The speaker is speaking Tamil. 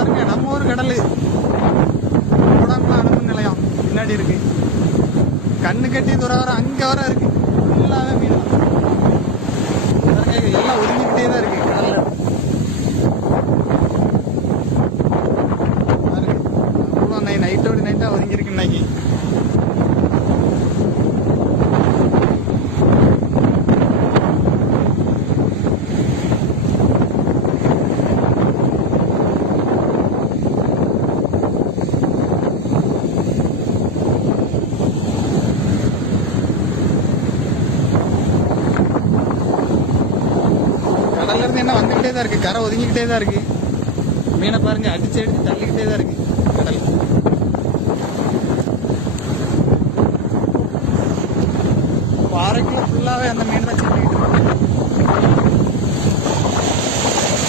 பாருங்க நம்ம ஊர் கடல் கோடாங்குளம் அணுமின் நிலையம் பின்னாடி இருக்கு. கண்ணு கட்டி தூரம் வர அங்க வர இருக்கு. ஃபுல்லாவே மீன் எல்லாம் ஒதுங்கிக்கிட்டே தான் இருக்கு கடல்ல. பாருங்க நைட்டோடு நைட்டா ஒதுங்கி இருக்கு இன்னைக்கு. கடல்ல இருந்து என்ன வந்துகிட்டே தான் இருக்கு. கரை ஒதுங்கிக்கிட்டே தான் இருக்கு. மீனை பாருங்க அடிச்சு அடிச்சு தள்ளிக்கிட்டே தான் இருக்கு கடல். பாறைக்குள்ள ஃபுல்லாவே அந்த மீன் தான்